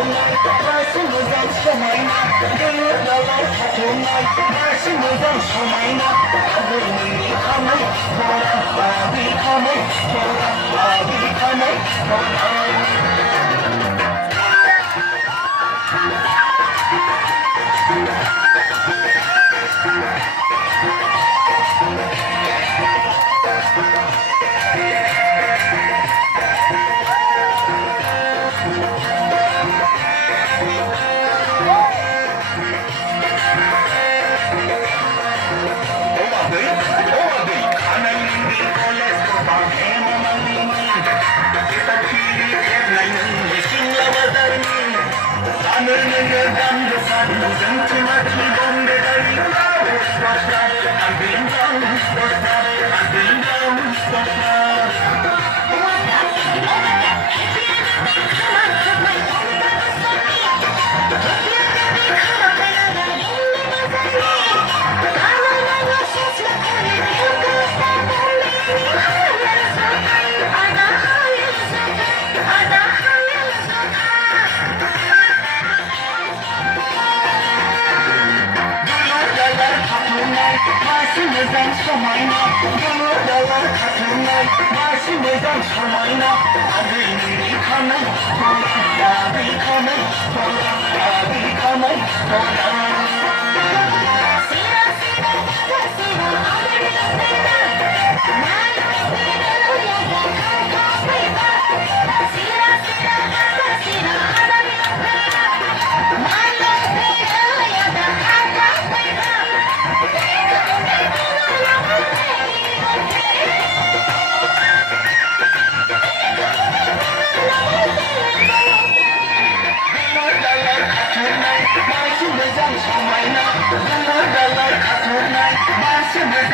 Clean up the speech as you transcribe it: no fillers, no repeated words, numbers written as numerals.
katunay, başımızdan somayna, gönül dalar katunay, başımızdan somayna, adını yıkamay, bora, abi kamay, bora, abi kamay, bora. Başımızdan somayna, gönül dalar katunay, başımızdan somayna, adını yıkamay, bora, abi kamay, bora, abi kamay, bora. Başımızdan somayna, gönül dalar katunay, başımızdan